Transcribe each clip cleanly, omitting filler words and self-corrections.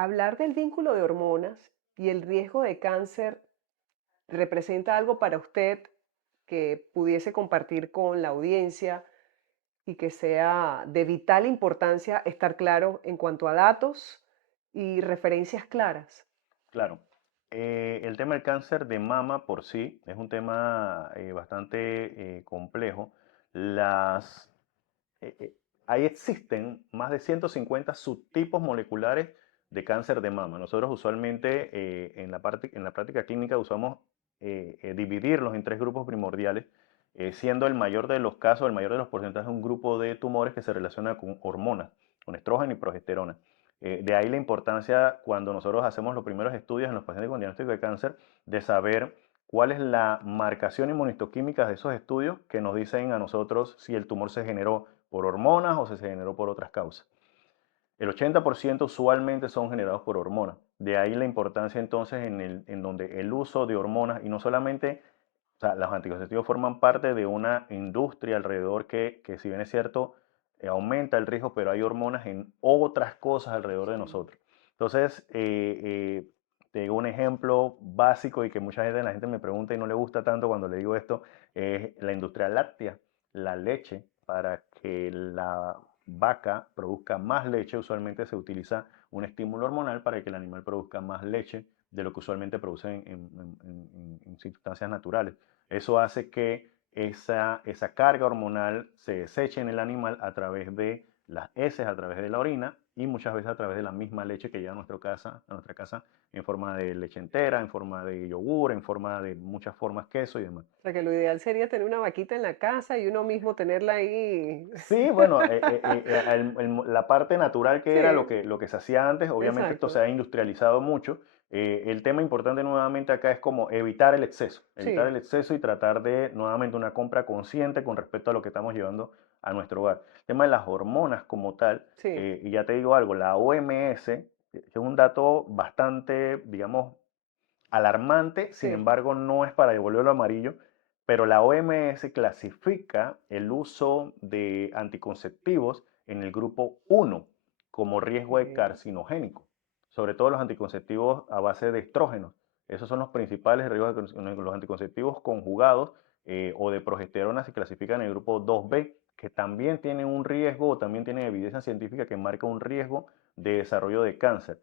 Hablar del vínculo de hormonas y el riesgo de cáncer representa algo para usted que pudiese compartir con la audiencia y que sea de vital importancia estar claro en cuanto a datos y referencias claras. Claro. El tema del cáncer de mama por sí es un tema bastante complejo. Las, eh, eh, Ahí existen más de 150 subtipos moleculares de cáncer de mama. Nosotros usualmente en la práctica clínica usamos dividirlos en tres grupos primordiales, siendo el mayor de los casos, el mayor de los porcentajes, un grupo de tumores que se relaciona con hormonas, con estrógeno y progesterona. De ahí la importancia cuando nosotros hacemos los primeros estudios en los pacientes con diagnóstico de cáncer, de saber cuál es la marcación inmunistoquímica de esos estudios que nos dicen a nosotros si el tumor se generó por hormonas o si se generó por otras causas. El 80% usualmente son generados por hormonas. De ahí la importancia entonces en donde el uso de hormonas, y no solamente, o sea, los anticonceptivos forman parte de una industria alrededor que si bien es cierto, aumenta el riesgo, pero hay hormonas en otras cosas alrededor de Sí. nosotros. Entonces, te digo un ejemplo básico y que mucha gente, la gente me pregunta y no le gusta tanto cuando le digo esto, es la industria láctea, la leche. Para que la vaca produzca más leche, usualmente se utiliza un estímulo hormonal para que el animal produzca más leche de lo que usualmente produce en circunstancias naturales. Eso hace que esa carga hormonal se deseche en el animal a través de las heces, a través de la orina y muchas veces a través de la misma leche que llega a nuestra casa en forma de leche entera, en forma de yogur, en forma de muchas formas, queso y demás. O sea que lo ideal sería tener una vaquita en la casa y uno mismo tenerla ahí. Sí, bueno, la parte natural que era Sí, lo que se hacía antes, obviamente esto se exacto. ha industrializado mucho. El tema importante nuevamente acá es como evitar Sí, el exceso y tratar de nuevamente una compra consciente con respecto a lo que estamos llevando a nuestro hogar. El tema de las hormonas como tal, sí. y ya te digo algo, la OMS, es un dato bastante, digamos, alarmante, sin Sí. embargo, no es para devolverlo amarillo, pero la OMS clasifica el uso de anticonceptivos en el grupo 1 como riesgo de Ok. carcinogénico, sobre todo los anticonceptivos a base de estrógenos. Esos son los principales riesgos los anticonceptivos conjugados o de progesterona se clasifican en el grupo 2B, que también tienen un riesgo o también tienen evidencia científica que marca un riesgo de desarrollo de cáncer.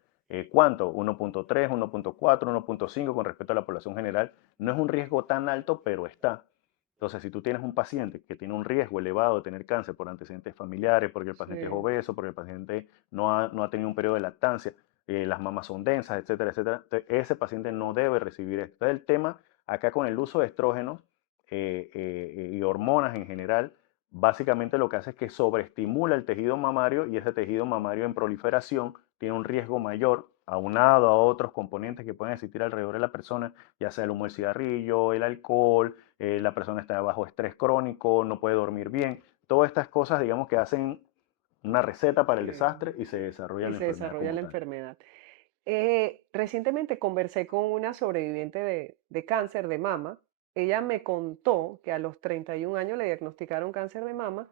¿Cuánto? 1.3, 1.4, 1.5 con respecto a la población general. No es un riesgo tan alto, pero está. Entonces, si tú tienes un paciente que tiene un riesgo elevado de tener cáncer por antecedentes familiares, porque el paciente es Sí. obeso, porque el paciente no ha tenido un periodo de lactancia, las mamas son densas, etcétera, etcétera, ese paciente no debe recibir esto. Entonces, el tema acá con el uso de estrógenos y hormonas en general, básicamente lo que hace es que sobreestimula el tejido mamario y ese tejido mamario en proliferación tiene un riesgo mayor aunado a otros componentes que pueden existir alrededor de la persona, ya sea el humo del cigarrillo, el alcohol, la persona está bajo estrés crónico, no puede dormir bien. Todas estas cosas, digamos, que hacen una receta para el Sí. desastre y se desarrolla Y la se enfermedad desarrolla como la tal. enfermedad. Recientemente conversé con una sobreviviente de cáncer de mama. Ella me contó que a los 31 años le diagnosticaron cáncer de mama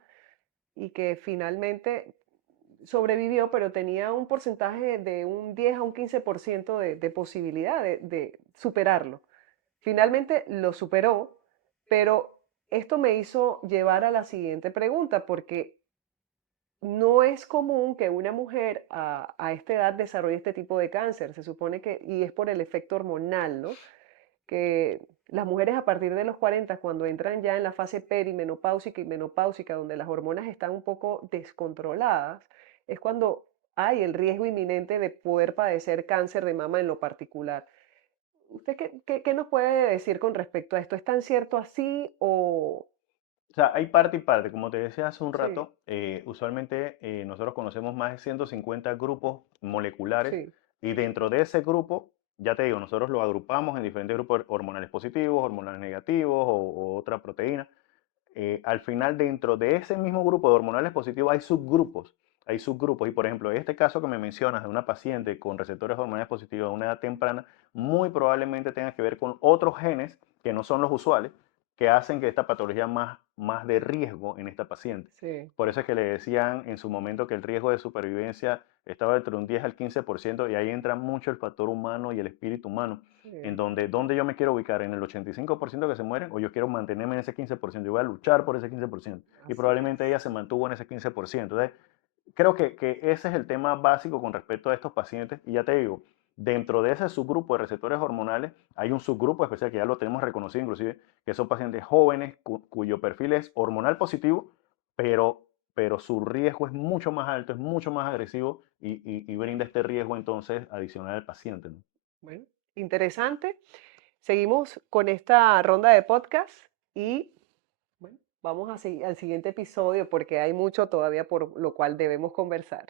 y que finalmente sobrevivió, pero tenía un porcentaje de un 10 a un 15% de posibilidad de superarlo. Finalmente lo superó, pero esto me hizo llevar a la siguiente pregunta, porque no es común que una mujer a esta edad desarrolle este tipo de cáncer. Se supone que, y es por el efecto hormonal, ¿no? Que las mujeres a partir de los 40, cuando entran ya en la fase perimenopáusica y menopáusica, donde las hormonas están un poco descontroladas, es cuando hay el riesgo inminente de poder padecer cáncer de mama en lo particular. ¿Usted qué nos puede decir con respecto a esto? ¿Es tan cierto así o...? O sea, hay parte y parte. Como te decía hace un Sí, rato, usualmente nosotros conocemos más de 150 grupos moleculares sí, y dentro de ese grupo, ya te digo, nosotros lo agrupamos en diferentes grupos hormonales positivos, hormonales negativos o otra proteína. Al final, dentro de ese mismo grupo de hormonales positivos hay subgrupos. Hay subgrupos. Y por ejemplo, este caso que me mencionas de una paciente con receptores hormonales positivos a una edad temprana, muy probablemente tenga que ver con otros genes que no son los usuales, que hacen que esta patología más de riesgo en esta paciente. Sí, Por eso es que le decían en su momento que el riesgo de supervivencia estaba entre un 10 al 15% y ahí entra mucho el factor humano y el espíritu humano, en sí, donde yo me quiero ubicar, en el 85% que se mueren o yo quiero mantenerme en ese 15%, yo voy a luchar por ese 15% y así probablemente ella es. se mantuvo en ese 15%. Entonces, creo que ese es el tema básico con respecto a estos pacientes. Y ya te digo, dentro de ese subgrupo de receptores hormonales hay un subgrupo especial que ya lo tenemos reconocido inclusive, que son pacientes jóvenes cuyo perfil es hormonal positivo, pero su riesgo es mucho más alto, es mucho más agresivo y brinda este riesgo entonces adicional al paciente, ¿no? Bueno, interesante. Seguimos con esta ronda de podcast y bueno, vamos a seguir al siguiente episodio porque hay mucho todavía por lo cual debemos conversar.